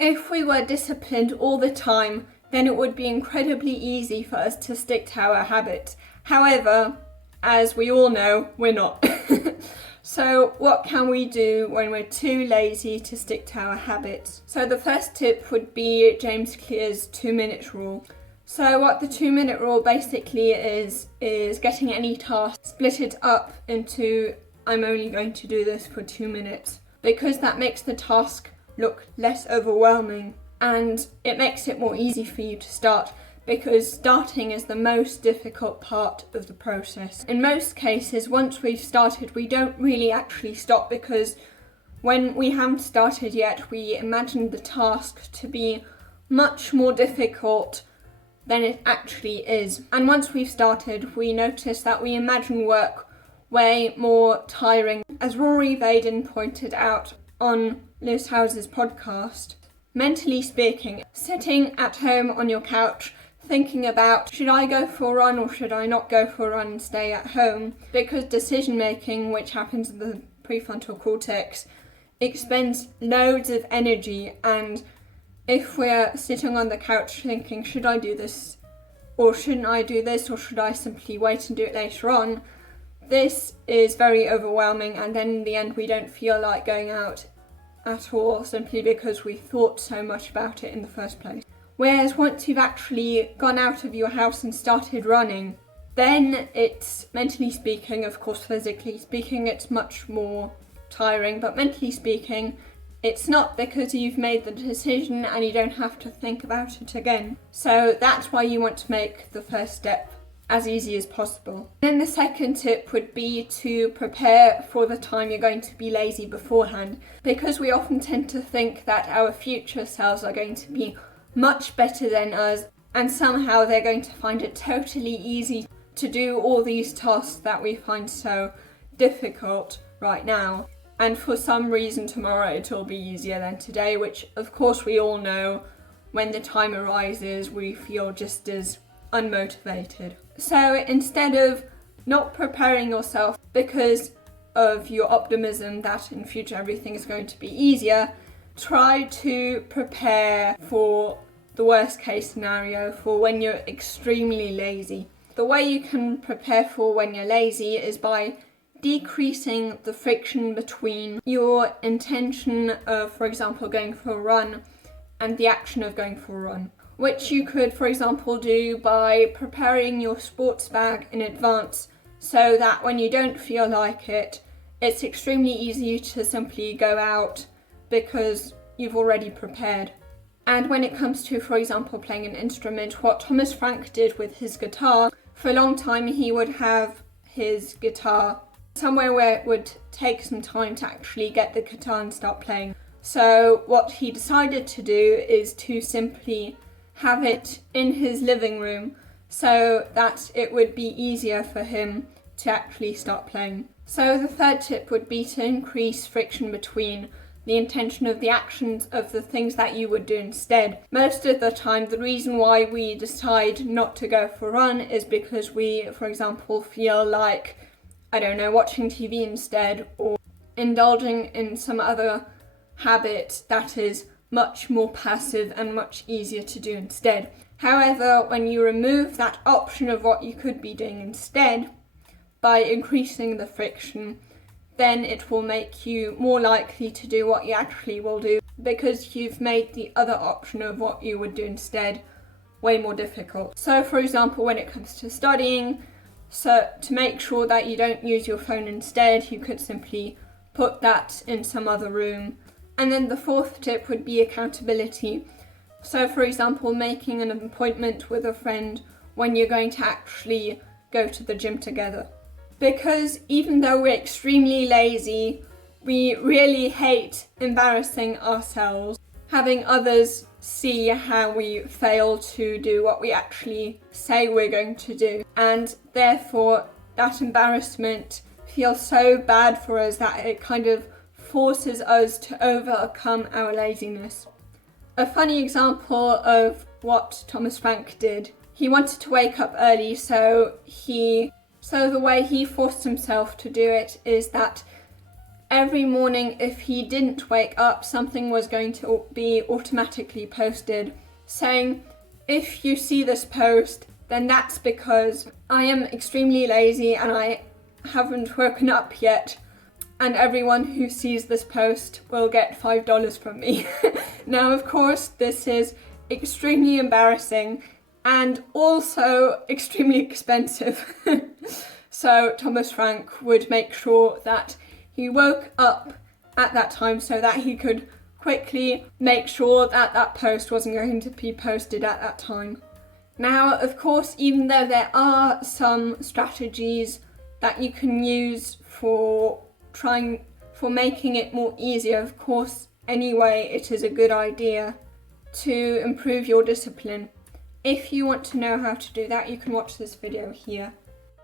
If we were disciplined all the time, then it would be incredibly easy for us to stick to our habits. However, as we all know, we're not. So what can we do when we're too lazy to stick to our habits? So the first tip would be James Clear's 2-minute rule. So what the 2-minute rule basically is getting any task, split it up into I'm only going to do this for 2 minutes, because that makes the task look less overwhelming and it makes it more easy for you to start, because starting is the most difficult part of the process. In most cases, once we've started, we don't really actually stop, because when we haven't started yet, we imagine the task to be much more difficult than it actually is. And once we've started, we notice that we imagine work way more tiring. As Rory Vaden pointed out on Lewis Howes's podcast, mentally speaking, sitting at home on your couch thinking about, should I go for a run or should I not go for a run and stay at home? Because decision making, which happens in the prefrontal cortex, expends loads of energy, and if we're sitting on the couch thinking, should I do this or shouldn't I do this, or should I simply wait and do it later on, this is very overwhelming, and then in the end we don't feel like going out at all, simply because we thought so much about it in the first place. Whereas once you've actually gone out of your house and started running, then it's, mentally speaking, of course physically speaking, it's much more tiring, but mentally speaking, it's not, because you've made the decision and you don't have to think about it again. So that's why you want to make the first step as easy as possible. Then the second tip would be to prepare for the time you're going to be lazy beforehand, because we often tend to think that our future selves are going to be much better than us, and somehow they're going to find it totally easy to do all these tasks that we find so difficult right now. And for some reason tomorrow it'll be easier than today, which of course we all know when the time arises we feel just as unmotivated. So instead of not preparing yourself because of your optimism that in future everything is going to be easier, try to prepare for the worst case scenario, for when you're extremely lazy. The way you can prepare for when you're lazy is by decreasing the friction between your intention of, for example, going for a run and the action of going for a run, which you could, for example, do by preparing your sports bag in advance so that when you don't feel like it, it's extremely easy to simply go out because you've already prepared. And when it comes to, for example, playing an instrument, what Thomas Frank did with his guitar, for a long time he would have his guitar somewhere where it would take some time to actually get the guitar and start playing. So what he decided to do is to simply have it in his living room so that it would be easier for him to actually start playing. So the third tip would be to increase friction between the intention of the actions of the things that you would do instead. Most of the time, the reason why we decide not to go for a run is because we, for example, feel like, I don't know, watching TV instead, or indulging in some other habit that is much more passive and much easier to do instead. However, when you remove that option of what you could be doing instead by increasing the friction, then it will make you more likely to do what you actually will do, because you've made the other option of what you would do instead way more difficult. So for example, when it comes to studying, so to make sure that you don't use your phone instead, you could simply put that in some other room. And then the fourth tip would be accountability. So for example, making an appointment with a friend when you're going to actually go to the gym together. Because even though we're extremely lazy, we really hate embarrassing ourselves, having others see how we fail to do what we actually say we're going to do. And therefore, that embarrassment feels so bad for us that it kind of forces us to overcome our laziness. A funny example of what Thomas Frank did, he wanted to wake up early, so the way he forced himself to do it is that every morning if he didn't wake up, something was going to be automatically posted saying, if you see this post, then that's because I am extremely lazy and I haven't woken up yet, and everyone who sees this post will get $5 from me. Now, of course, this is extremely embarrassing and also extremely expensive. So Thomas Frank would make sure that he woke up at that time so that he could quickly make sure that that post wasn't going to be posted at that time. Now, of course, even though there are some strategies that you can use for making it more easier, of course, anyway, it is a good idea to improve your discipline. If you want to know how to do that, you can watch this video here.